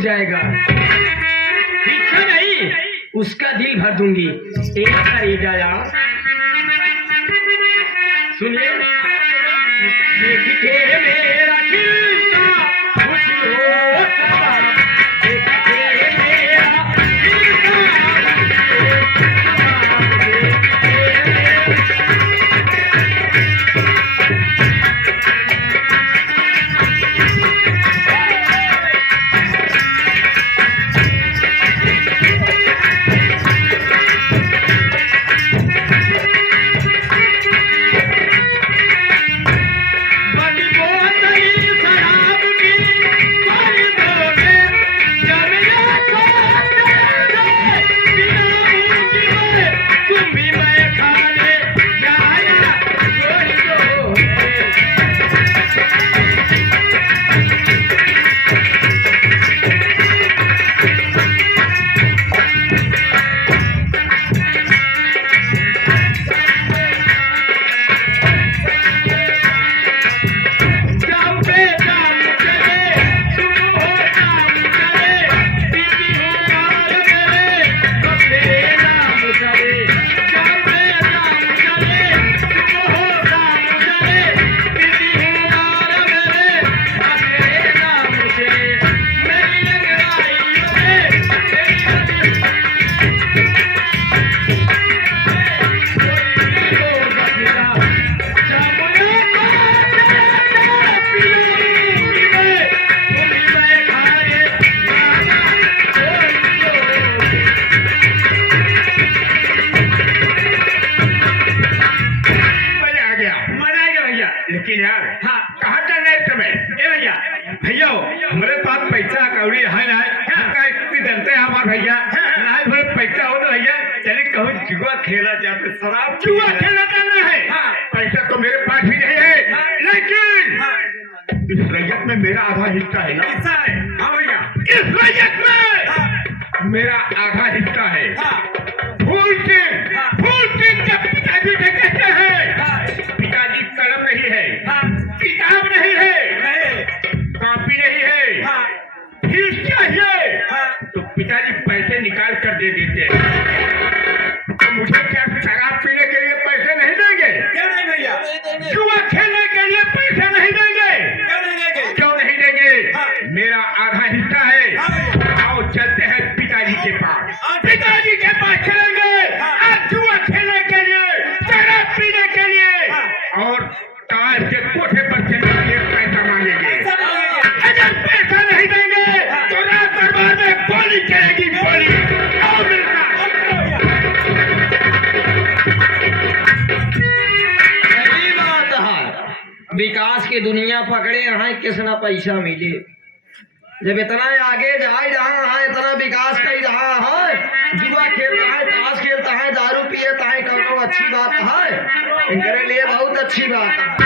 जाएगा। पीछा नहीं, उसका दिल भर दूंगी। एक खरीदा यार, सुनिए। देख के मेरा खिलता खुश हो सका, देख के मेरा खिलता लेकिन यार हाँ कहाँ चल रहे समय? ए भैया भैया हमारे पास पैसा कौड़ी है ना, जनते हैं हमारे भैया ना, पैसा हो तो भैया चले कहूँ जुआ खेला जाते, शराब जुआ खेला जाना है। पैसा तो मेरे पास भी नहीं है, लेकिन इस रैयत में मेरा आधा हिस्सा है ना। हिस्सा है? हाँ भैया, इस रैयत में मेरा आधा हिस्सा है। फूल सिंह के पिताजी से कहते हैं, पिताजी कलम नहीं है, किताब नहीं है, कॉपी नहीं है, फीस चाहिए तो पिताजी पैसे निकाल कर दे देते हैं। तो मुझे क्या शराब पीने के लिए पैसे नहीं देंगे? क्यों नहीं भैया? जुआ खेलने के लिए पैसे नहीं देंगे? क्यों नहीं देंगे? क्यों नहीं देंगे? मेरा आधा हिस्सा है। आओ चलते हैं पिताजी के पास, पिताजी के पास चलेंगे आज जुआ खेलने के लिए, शराब पीने के लिए, और कार के कोठे पर चलने के लिए पैसा मांगेंगे। अगर पैसा नहीं देंगे तो रात दरबार में गोली चलेगी, गोली। आओ मिलना। सही बात है, विकास की दुनिया पकड़े हैं, किसना पैसा मिले। जब इतना आगे जा ही रहा है, इतना विकास कर रहा है, जुआ खेलता है, ताश खेलता है, दारू पियता है, कौनो अच्छी बात है? इनके लिए बहुत अच्छी बात है।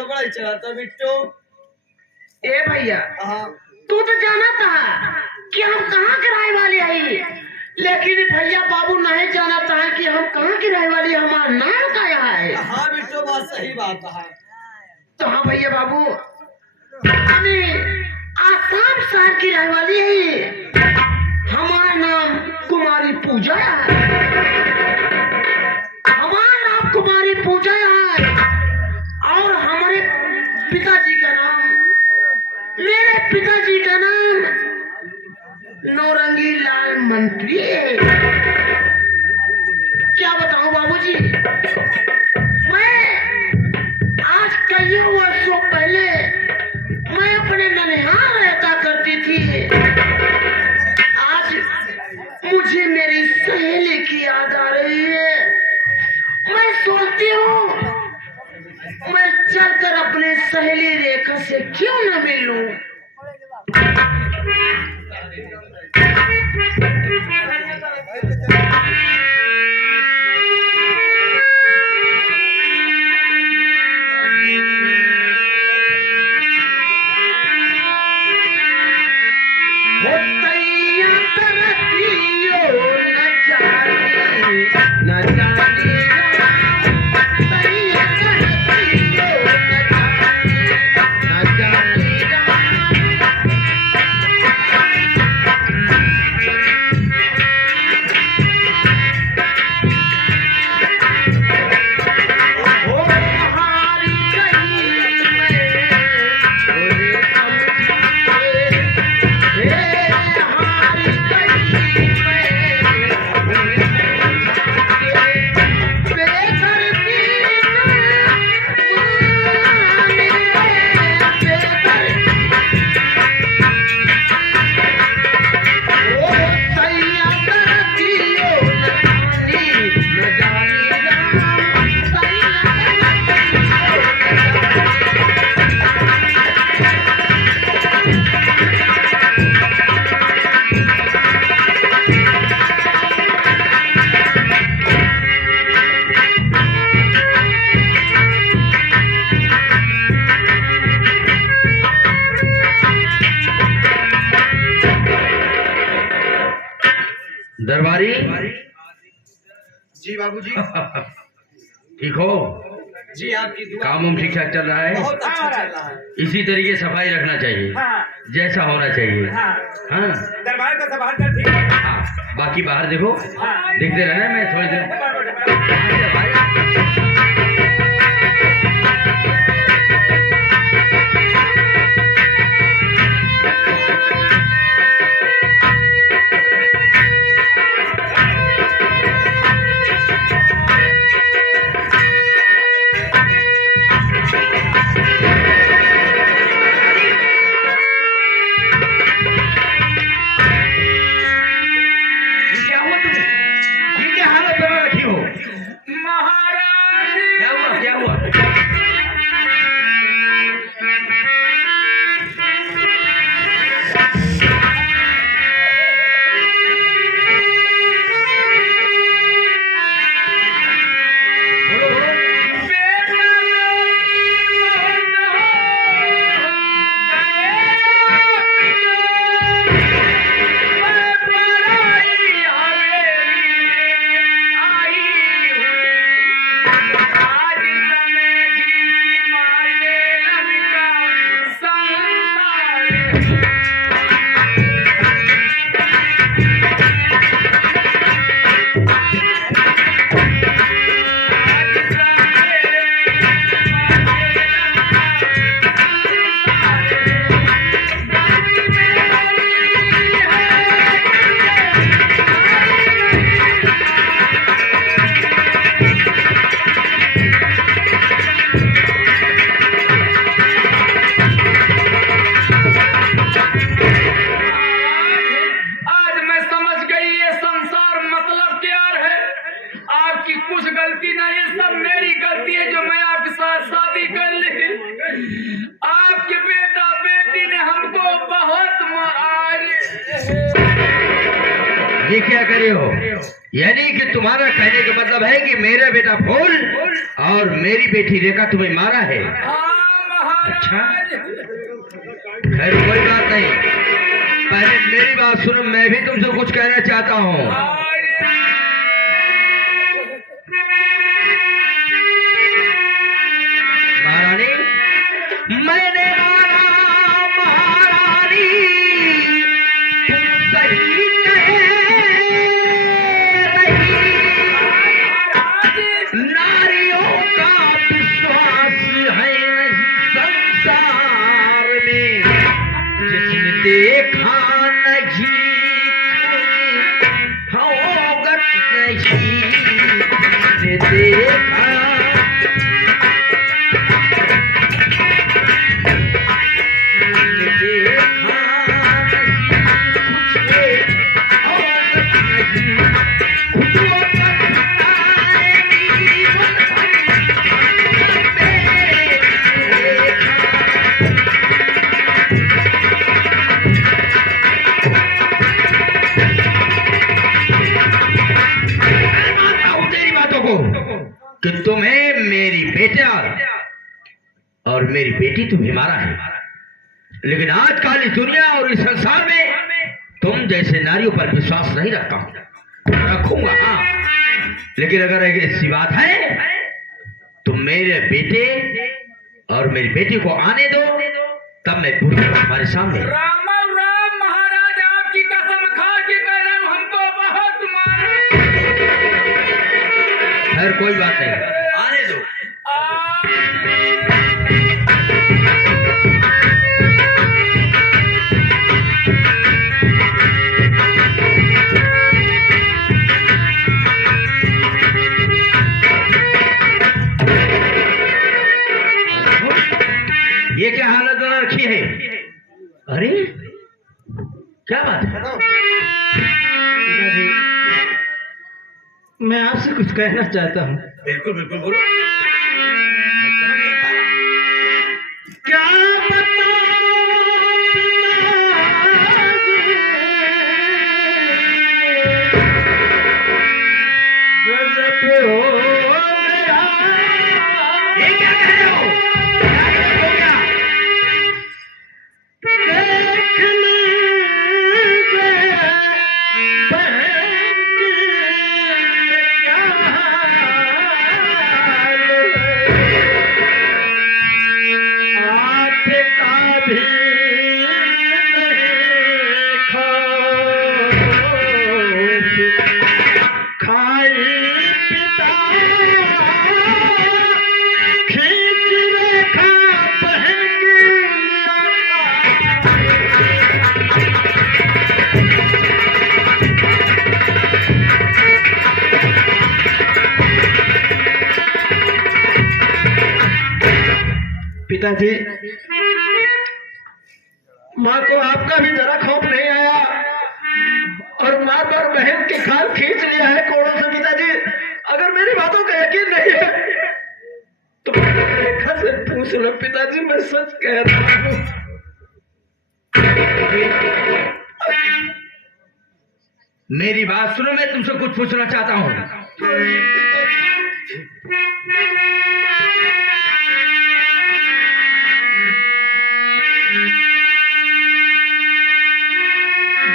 गड़बड़ ही चलाता बिट्टू। ए भैया हाँ तू तो जाना था कि हम कहाँ किराए वाले हैं, लेकिन भैया बाबू नहीं जानता है कि हम कहाँ किराए वाले, हमारा नाम क्या है। हाँ बिट्टू बात सही बात है। तो हाँ भैया बाबू हमें आसाम शहर की रहने वाली है, हमारा नाम कुमारी पूजा है, हमारा नाम कुमारी पूजा है, और हमारे पिताजी का नाम, मेरे पिताजी का नाम नौरंगी लाल मंत्री है। क्या बताऊं बाबूजी, मैं आज कई वर्षों पहले मैं अपने ननिहाल रहता करती थी। आज मुझे मेरी सहेली की याद आ रही है। मैं सोचती हूँ मैं चलकर अपने सहेली रेखा से क्यों न मिलूं। दरबारी जी बाबूजी। ठीक हो? जी आपकी दुआ। काम हम ठीक ठाक चल रहा है? बहुत अच्छा चल रहा है। इसी तरीके सफाई रखना चाहिए, हाँ जैसा होना चाहिए। हाँ हाँ दरबार का सवाल कर ठीक है। हाँ, बाकी बाहर देखो, हाँ। देखते रहना। मैं थोड़ी देर भाई ये क्या करे हो? यानी कि तुम्हारा कहने का मतलब है कि मेरा बेटा फूल और मेरी बेटी रेखा तुम्हें मारा है? हाँ अच्छा खैर कोई बात नहीं, पहले मेरी बात सुनो, मैं भी तुमसे कुछ कहना चाहता हूँ। महारानी मैंने माना महारानी तुम सही कहे नहीं, नारियों का विश्वास है नहीं संसार में, जिसने देखा नहीं होगत नहीं, जिसने देखा कि तुम्हें मेरी बेटा और मेरी बेटी तुम्हें मारा है, लेकिन आजकल इस दुनिया और इस संसार में तुम जैसे नारियों पर विश्वास नहीं रखता हूं, रखूंगा हाँ, लेकिन अगर ऐसी बात है तो मेरे बेटे और मेरी बेटी को आने दो, तब मैं पूछूंगा तुम्हारे सामने। राम राम महाराज, आपकी कसम खा के कह रहा हूं, हमको बहुत मारा। खैर कोई बात नहीं, आने दो। ये क्या हालत बना रखी है? अरे क्या बात है? मैं आपसे कुछ कहना चाहता हूँ। बिल्कुल बिल्कुल बोलो। क्या गजब हो गया। ये क्या कह रहे हो? क्या हो गया? देखने गए बहन की क्या हाल है। आँख का भी नहीं खौफ, खाई पिता खींच रेखा बहन की पिताजी, माँ को आपका भी जरा खौफ नहीं आया और माँ पर बहन के खाल खींच लिया है कोड़ों से। पिताजी, अगर मेरी बातों का यकीन नहीं है तो रेखा से पूछ लो। पिताजी, मैं सच कह रहा हूँ। मेरी बात सुनो, मैं तुमसे कुछ पूछना चाहता हूँ।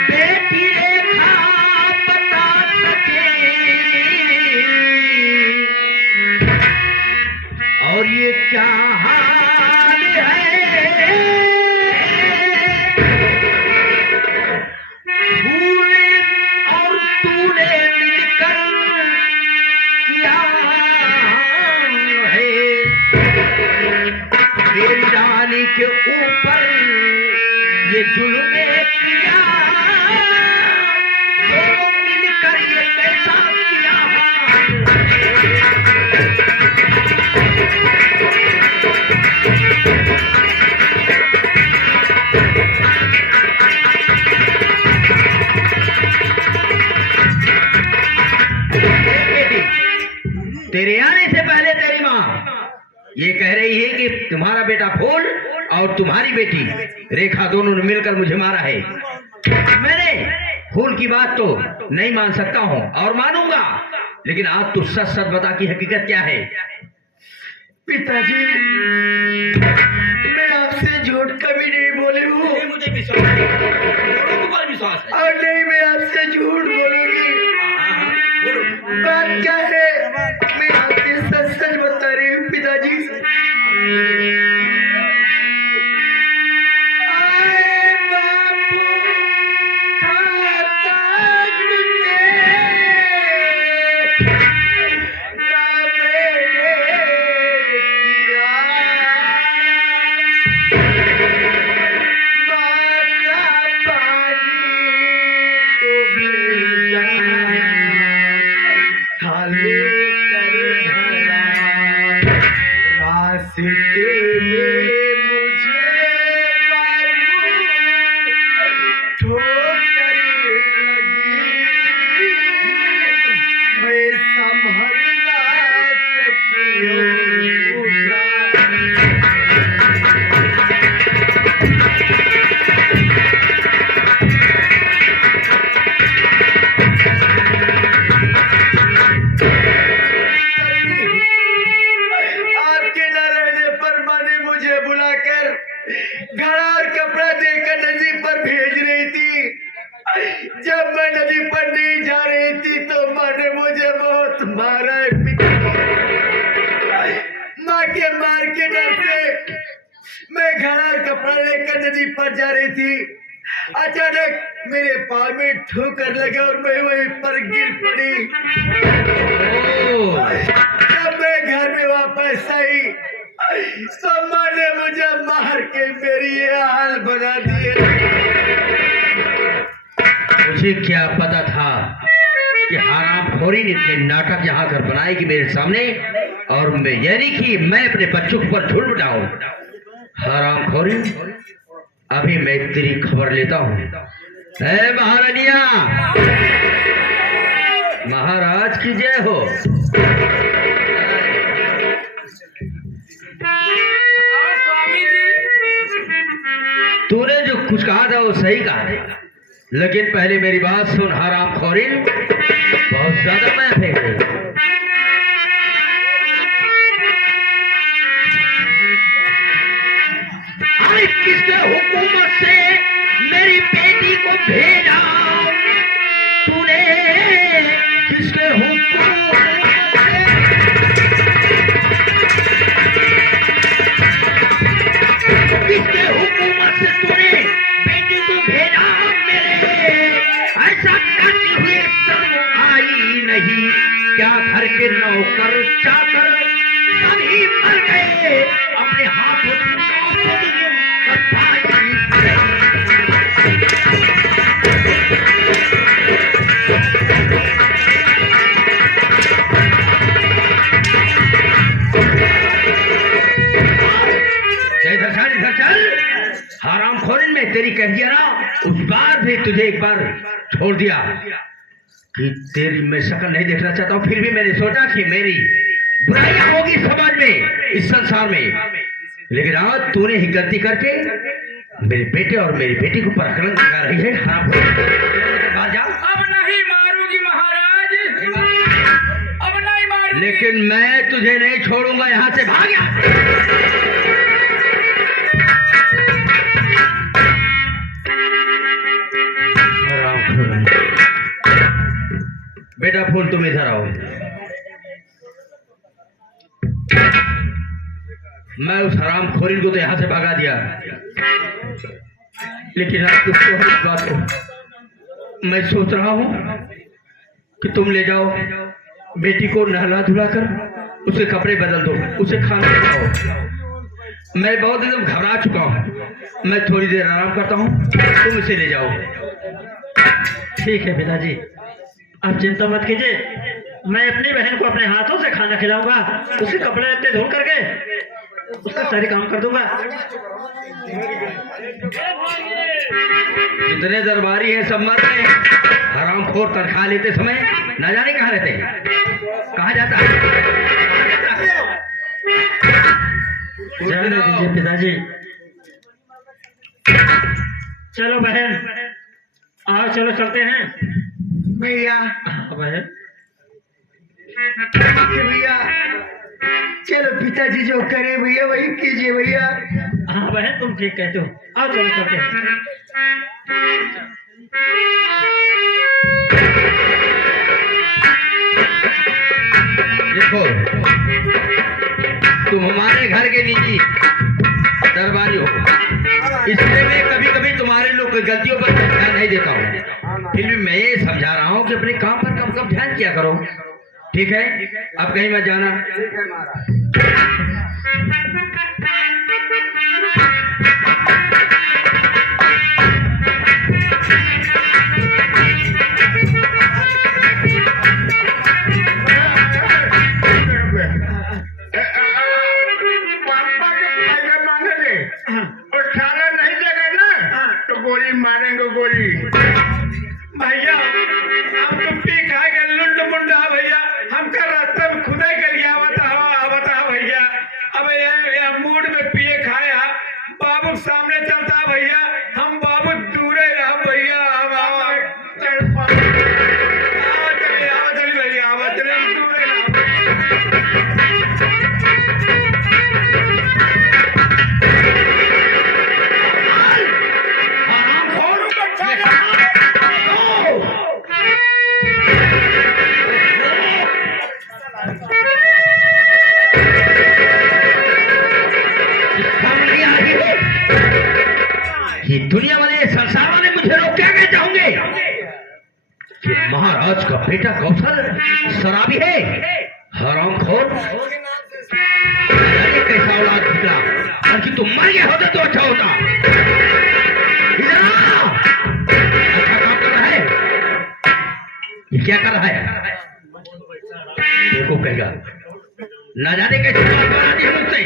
बेटी रेखा बता सके और ये क्या हाल है, भूले और तूने मिलकर किया है मेरी रानी के ऊपर ये जुल्म किया, दोनों मिलकर ये कैसा किया। बेटी, तेरे आने से पहले तेरी माँ ये कह रही है कि तुम्हारा बेटा फूल और तुम्हारी बेटी रेखा दोनों ने मिलकर मुझे मारा है। मैंने फूल की बात तो नहीं मान सकता हूँ और मानूंगा, लेकिन आज तू सच सच बता कि हकीकत क्या है। पिताजी, घड़ा और कपड़ा देकर नदी पर भेज रही थी। जब मैं नदी पर नहीं जा रही थी तो माँ ने मुझे बहुत मारा है। माँ के मार के डर से मैं घड़ा और कपड़ा लेकर नदी पर जा रही थी। अचानक मेरे पाँव में ठोकर लगा और मैं वहीं पर गिर पड़ी। जब मैं घर में वापस आई तो माँ ने मुझे मार के मेरी ये हाल बना दिए। मुझे क्या पता था कि हरामखोरी ने इतने नाटक यहाँ कर बनाएगी मेरे सामने, और मैं यानी कि मैं अपने बच्चों पर झूठ बताऊं। हरामखोरी, अभी मैं तेरी खबर लेता हूँ। है महारानिया, महाराज की जय हो। तूने जो कुछ कहा था वो सही कहा था, लेकिन पहले मेरी बात सुन। हरामखोरी, बहुत ज्यादा मैं फेंक रही हूँ। किसके हुकूमत से मेरी बेटी को भेजा तूने? किसके हुकूमत से तूने बेटी को भेजा मेरे? ऐसा करते हुए शर्म आई नहीं क्या? घर के नौकर चाकर सभी मर गए अपने हाथों से। हरामखोरी में तेरी कह दिया ना, उस बार भी तुझे एक बार छोड़ दिया कि तेरी मैं शक्ल नहीं देखना चाहता हूँ। फिर भी मैंने सोचा कि मेरी बुराइयां होगी समाज में, इस संसार में, लेकिन आज तूने ही गलती करके मेरे बेटे और मेरी बेटी को पर कलंक लगा रही है। अब नहीं मारूंगी महाराज, अब नहीं मारूंगी। लेकिन मैं तुझे नहीं छोड़ूंगा, यहाँ से भाग जा। बेटा फूल, तुम इधर आओ। मैं उस हरामखोरी को तो यहाँ से भगा दिया, लेकिन आज इस बात को मैं सोच रहा हूँ कि तुम ले जाओ बेटी को, नहला धुला कर उसे कपड़े बदल दो, उसे खाना खिलाओ। मैं बहुत एकदम घबरा चुका हूँ, मैं थोड़ी देर आराम करता हूँ, तुम इसे ले जाओ। ठीक है पिताजी, आप चिंता मत कीजिए। मैं अपनी बहन को अपने हाथों से खाना खिलाऊंगा, उसे कपड़े लत्ते धो करके उसका सारे काम कर दूंगा। जितने दरबारी हैं सब मर गए। हरामखोर तनख्वाह लेते समय ना जाने कहाँ रहते हैं, कहाँ जाता है। जाने दीजिए पिताजी। चलो बहन, आओ चलो चलते हैं। भैया बहन भैया, चलो पिताजी जो करे भैया वही कीजिए भैया। हाँ बहन, तुम ठीक कहते हो, आओ चलो चलते हैं। देखो, तुम हमारे घर के निजी दरबारी हो, इसलिए मैं कभी कभी तुम्हारे लोग की गलतियों पर ध्यान नहीं देता हूँ। फिर भी मैं ये समझा रहा हूँ कि अपने काम पर कम कम ध्यान किया करो, ठीक है? अब कहीं मत जाना। गोली मारेंगे, गोली। भैया हम तुम पी खा के लुंड मुंडा भैया, हमका रास्ता में खुदाई कर लिया। बता भैया, अब ये मूड में पिए खाया, बाबू सामने चलता भैया, हम बाबू दूरे रहा भैया। चल भैया, दूरे रहा। कि दुनिया वाले संसार वाले मुझे लोग क्या कहते होंगे कि महाराज का बेटा कौशल शराबी है, हरामखोर, कैसा औलाद निकला, और कि तुम मर गए होते तो अच्छा होता। इधर आओ, अच्छा काम कर रहा है, ये क्या कर रहा है? देखो कहेगा ना जाने कैसे बात बनाती है मुझसे।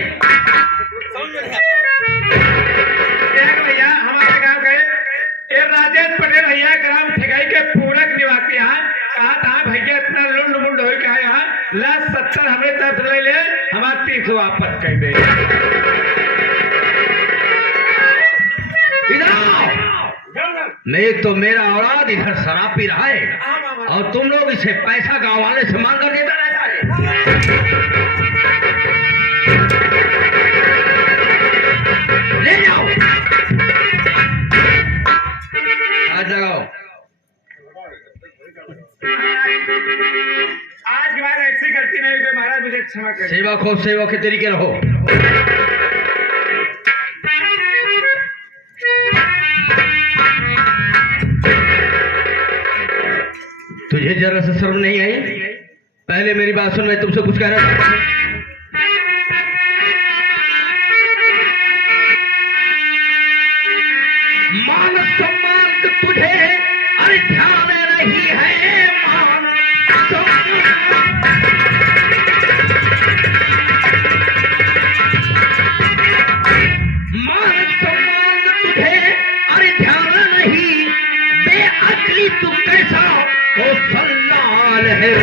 भैया हमारे गांव के एक राजेश पटेल भैया ग्राम ठेगाई के पूरक निवासी यहाँ कहा था भैया इतना लुंड मुंड हो गया यहाँ लाख 70 हमें तरफ ले ले, हमारा 30 वापस कर दे। इधर आओ, मैं तो मेरा औलाद इधर शराब पी रहा है और तुम लोग इसे पैसा गांव वाले से मांग कर देता रहता है। ले जाओ, आ जाओ। आज के बाद ऐसी गलती नहीं हुई महाराज, मुझे क्षमा कर। सेवक हो, सेवक के तरीके रहो। तुझे जरा सा शर्म नहीं आई? पहले मेरी बात सुन, मैं तुमसे कुछ कह रहा था। मान सम्मान तुझे अरे ध्यान नहीं है, मान सम्मान तुझे अरे ध्यान नहीं, बेअकली तू कैसा तो सल्लाल है,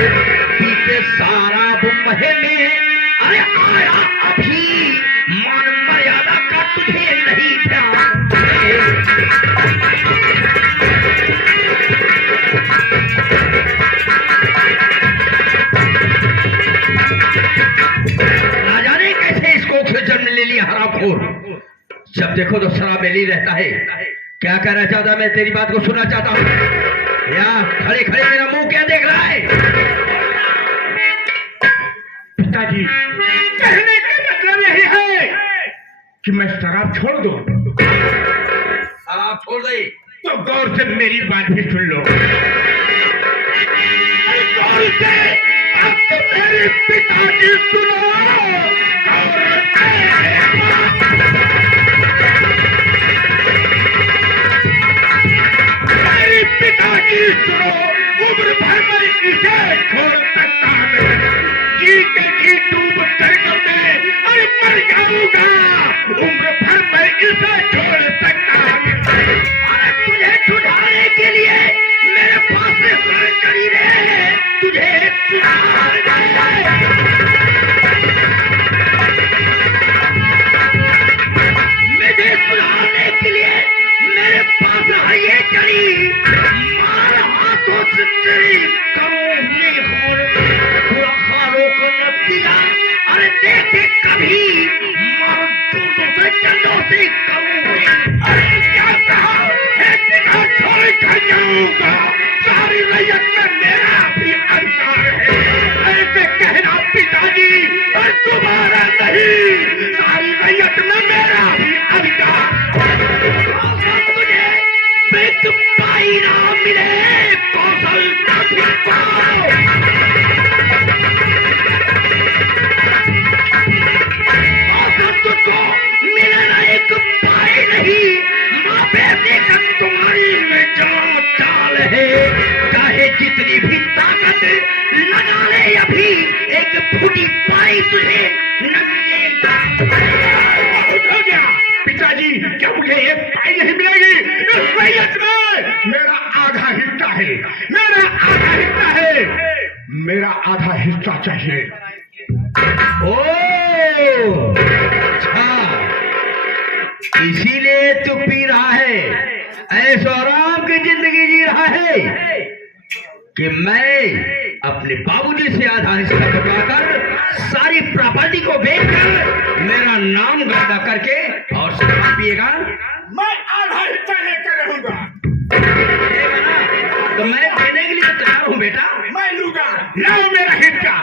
पीछे सारा बुम्बे में अरे आया अभी, मान मर्यादा का तुझे नहीं ध्यान। ना जाने कैसे इसको जन्म ले लिया हरामखोर, जब देखो तो शराब में ली रहता है। क्या कहना चाहता, मैं तेरी बात को सुनना चाहता हूँ। या खड़े खड़े मेरा मुंह क्या देख रहा है? पिताजी कहने का मतलब यही है कि मैं शराब छोड़ दूं। शराब छोड़ दे तो गौर से मेरी बात भी सुन लो। अरे गौर से, अब तो मेरे पिताजी सुनो, गौर से। मेरे पिताजी सुनो, उम्र भर में इसे छोड़ सकता मैं, जी डूब कर मैं अरे मर जाऊंगा, उम्र भर में इसे छोड़ सकता हूं। अरे तुझे छुड़ाने के लिए मेरे पास से सरकरी है, तुझे मुझे सुधारने के लिए मेरे पास है ये कड़ी, मार हाथों से तेरी करोड़े पूरा खारों को नतीजा अरे देखे कभी, मार दूसरों से चंदों से करोड़े। अरे क्या कहा, छोड़ कर जाऊंगा, सारी रैयत में मेरा भी अधिकार है, ऐसे कहना पिताजी, और तुम्हारा नहीं, सारी रैयत में मेरा भी अधिकार। तुझे बिक पाई ना मिले कौशल का पाओ, तुझको मिलना एक पाए नहीं, माँ बेटे का तुम्हारी में जान चाल है, चाहे जितनी भी ताकत लगा ले अभी, एक फूटी पाई तुझे न मिलेगा। हो गया पिताजी, क्या मुझे एक पाई नहीं मिलेगी? इस रैयत में मेरा आधा हिस्सा है, मेरा आधा हिस्सा है, मेरा आधा हिस्सा चाहिए। ओ अच्छा, इसीलिए तू पी रहा है, ऐशो आराम की जिंदगी जी रहा है कि मैं अपने बाबूजी से आधा हिस्सा बटवाकर सारी प्रॉपर्टी को बेचकर मेरा नाम गंदा करके और शराब पिएगा। मैं आधा हिस्सा लेकर रहूंगा। तो मैं देने के लिए तैयार हूँ बेटा। मैं लूंगा, लाओ मेरा हिस्सा,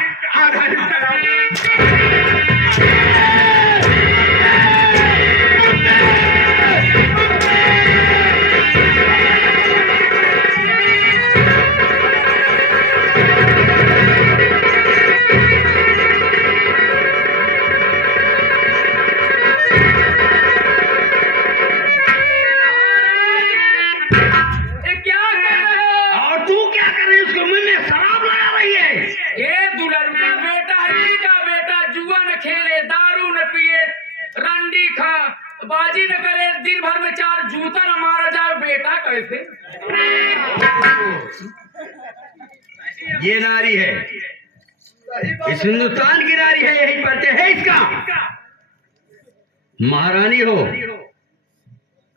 आधा हिस्सा लाओ। जुआबाजी न करे, दिन भर में 4 जूता न मारा जाए, बेटा कैसे? ये नारी है, इस हिंदुस्तान की नारी है, यही परिचय है इसका। महारानी हो,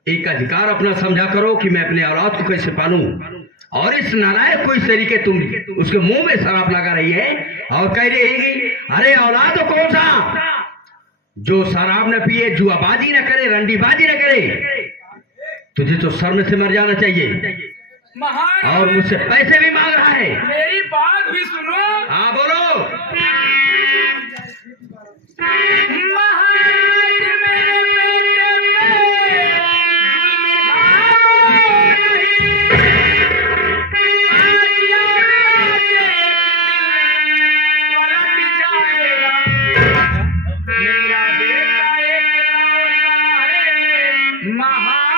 एक अधिकार अपना समझा करो कि मैं अपने औलाद को कैसे पालूं। और इस नालायक को इस तरीके तुम उसके मुंह में शराब लगा रही है और कह रही है कि अरे औलाद तो कौन सा जो शराब न पिए, जुआबाजी न करे, रंडीबाजी न करे, तुझे तो शर्म से मर जाना चाहिए। महाराज और मुझसे पैसे भी मांग रहा है। मेरी बात भी सुनो। हाँ बोलो। महाराज मेरे बेटे पे जुल्म ढाओ नहीं, आज या आज एक दिन पलट जाएगा। मेरा बेटा एकलौता है महाराज।